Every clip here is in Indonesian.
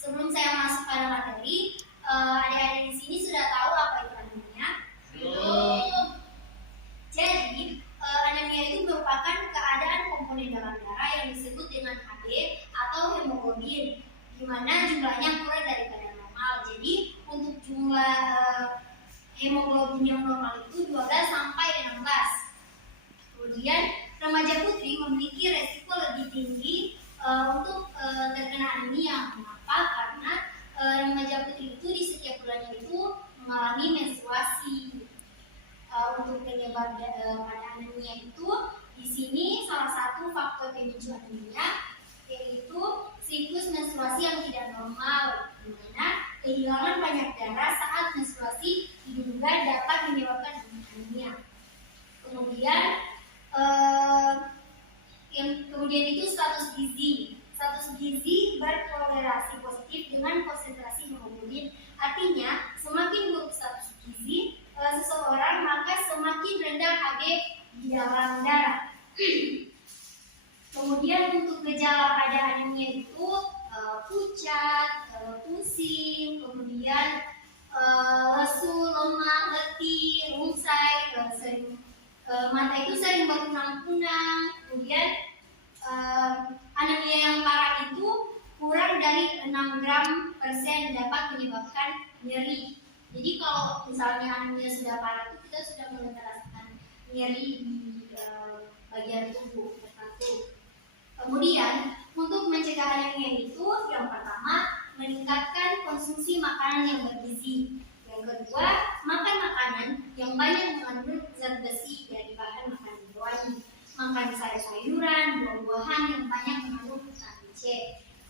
Sebelum saya masuk pada materi, adik-adik di sini sudah tahu apa itu anemia? Belum. Jadi, anemia itu merupakan keadaan komponen dalam darah yang disebut dengan Hb atau hemoglobin, di mana jumlahnya kurang dari kadar normal. Jadi, untuk jumlah hemoglobin yang normal itu 12 sampai 16. Kemudian, remaja putri memiliki resiko lebih tinggi untuk terkena anemia. Kenapa? Karena remaja putri itu di setiap bulannya itu mengalami menstruasi. Untuk penyebab pada anemia itu, di sini salah satu faktor pemicu anemia yaitu siklus menstruasi yang tidak normal, di mana kehilangan banyak darah saat menstruasi diduga dapat menyebabkan anemia. Kemudian itu status gizi. Status gizi berkorelasi positif dengan konsentrasi hemoglobin. Artinya, semakin buruk status gizi seseorang, maka semakin rendah Hb di dalam darah. Kemudian untuk gejala pada anemia itu pucat, pusing, kemudian lesu, lemah, letih, rungsai, mata itu sering berkunang-kunang. Kemudian anemia yang parah itu kurang dari 6 gram persen dapat menyebabkan nyeri. Jadi kalau misalnya anemia sudah parah itu kita sudah mulai merasakan nyeri di bagian tubuh tertentu. Kemudian untuk mencegah anemia itu, yang pertama meningkatkan konsumsi makanan yang bergizi. Yang kedua, makan makanan yang banyak mengandung zat besi dari bahan makanan hewani. Makan sayur-sayuran, buah-buahan yang banyak mengandung vitamin C.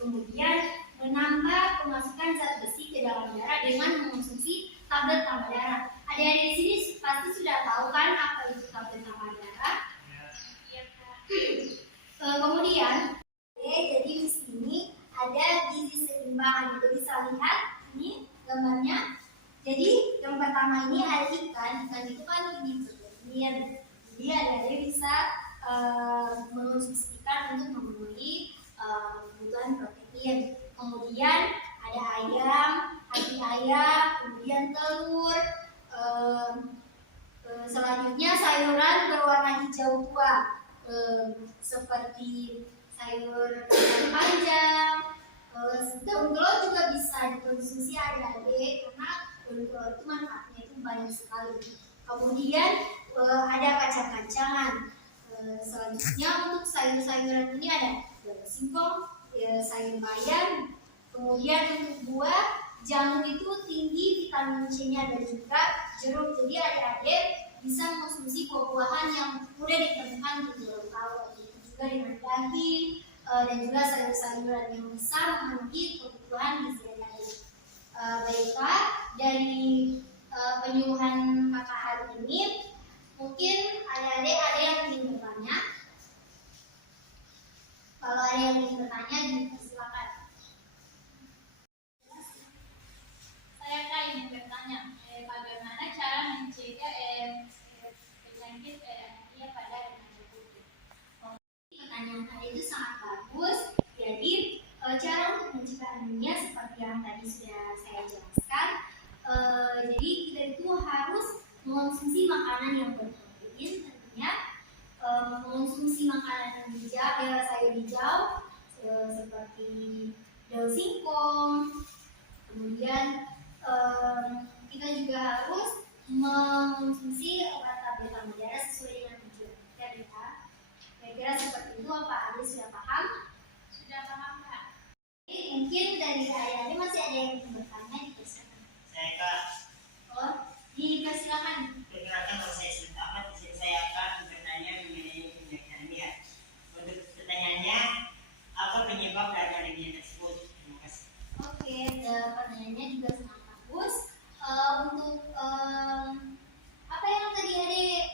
Kemudian menambah pemasukan zat besi ke dalam darah dengan mengonsumsi tablet tambah darah. Adik-adik di sini pasti sudah tahu kan apa itu tablet tambah darah? Ya. Kemudian, jadi di sini ada gizi seimbang. Kita bisa lihat ini gambarnya. Jadi yang pertama ini ada ikan. Ikan itu kan ini protein. Jadi adik-adik bisa mengonsumsi ikan untuk memenuhi kebutuhan protein. Kemudian ada ayam, hati ayam, kemudian telur. Selanjutnya sayuran berwarna hijau tua seperti sayur kacang panjang. Daun kelor juga bisa dikonsumsi adik-adik karena daun kelor itu manfaatnya itu banyak sekali. Kemudian ada kacang-kacangan. Selanjutnya untuk sayur-sayuran ini ada daun singkong, sayur bayam. Kemudian untuk buah, jamur itu tinggi vitamin C-nya dan juga jeruk. Jadi adik-adik bisa mengonsumsi buah-buahan yang mudah ditemukan di laut, juga dengan daging dan juga sayur-sayuran yang bisa memenuhi kebutuhan gizi adik-adik. Baiklah, dari penyuluhan kakak hari ini, mungkin adik-adik ada yang ingin bertanya. Kalau ada yang ingin bertanya, silakan. Saya ingin bertanya, bagaimana cara mencegah penyakit anemia pada remaja putri? Pertanyaan tadi itu sangat bagus. Jadi cara untuk mencegah anemia seperti yang tadi sudah saya jelaskan. Jadi kita itu harus mengonsumsi makanan yang berprotein, tentunya mengonsumsi makanan yang hijau, sayur hijau seperti daun singkong. Kemudian kita juga harus mengonsumsi obat tablet tambah darah sesuai dengan tujuan kita. Kira-kira seperti itu. Apa adik sudah paham? Sudah paham, Kak. Mungkin dari adik masih ada yang ingin bertanya, dipersilakan. Saya Kak. Oh, dipersilakan. Perkenalkan kalau saya sudah amat, saya akan bertanya mengenai penyakit anemia. Untuk pertanyaannya, apa penyebab dari anemia tersebut? Terima kasih. Oke, pertanyaannya juga sangat bagus. Untuk apa yang tadi adik?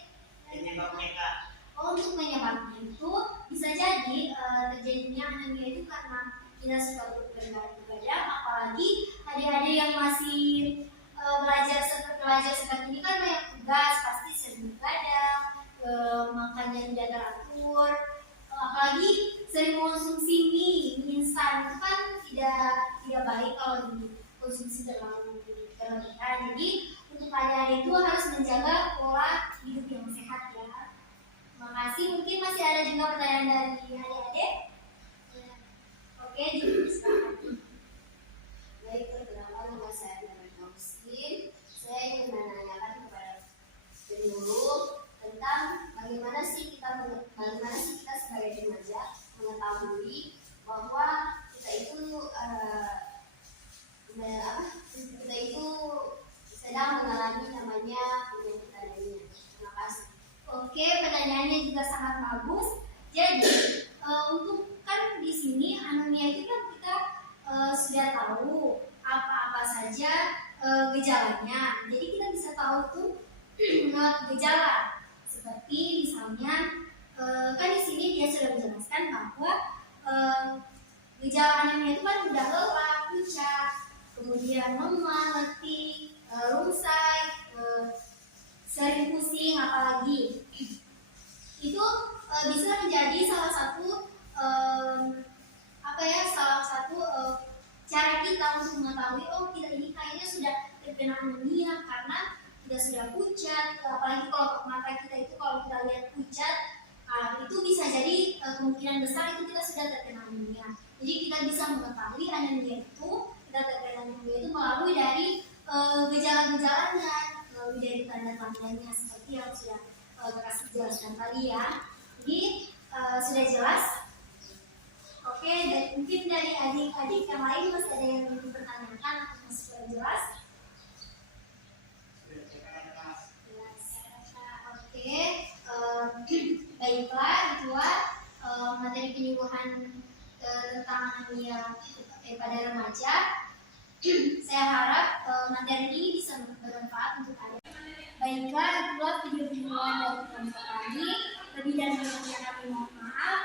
Penyebabnya Kak? Untuk penyebabnya itu bisa jadi terjadinya anemia itu karena kita suka begadang, apalagi adik-adik yang masih belajar seperti ini kan banyak tugas, pasti sering begadang, makannya tidak teratur, apalagi sering mengonsumsi mie instan itu kan tidak tidak baik kalau dikonsumsi terlalu berlebihan. Jadi untuk kalian itu harus menjaga pola hidup yang sehat ya. Terima kasih. Mungkin masih ada juga pertanyaan dari adik-adik. Oke, silakan. Baik, perkenalkan nama saya Nana Nausin. Saya ingin menanyakan kepada penyuluh tentang bagaimana sih kita sebagai remaja mengetahui bahwa kita itu sedang mengalami namanya penyakit anemia. Terima kasih. Oke, pertanyaannya juga sangat bagus. Jadi untuk kan di sini anemia itu kan kita sudah tahu apa-apa saja gejalanya. Jadi kita bisa tahu tuh gejala seperti misalnya kan di sini dia sudah menjelaskan bahwa gejala anemia itu kan udah lelah, pucat, kemudian lemah, letih, rumsai, sering pusing, apalagi itu bisa menjadi salah satu cara kita untuk mengetahui kita ini kayaknya sudah terkena anemia karena kita sudah pucat, apalagi kalau mata kita itu kalau kita lihat pucat, itu bisa jadi kemungkinan besar itu kita sudah terkena anemia. Jadi kita bisa mengetahui anemia itu, kita terkena anemia itu melalui dari gejala-gejalanya, melalui dari tanda-tandanya seperti yang sudah Kak jelaskan tadi ya. Jadi sudah jelas. Oke, dan mungkin dari adik-adik yang lain masih ada yang ingin dipertanyakan atau masih sudah jelas? Oke, baiklah itulah materi penyuluhan tentang anemia pada remaja. Saya harap materi ini bisa bermanfaat untuk adik. Baiklah itulah video penyuluhan dari kami. Lebih dan kurangnya kami mohon maaf.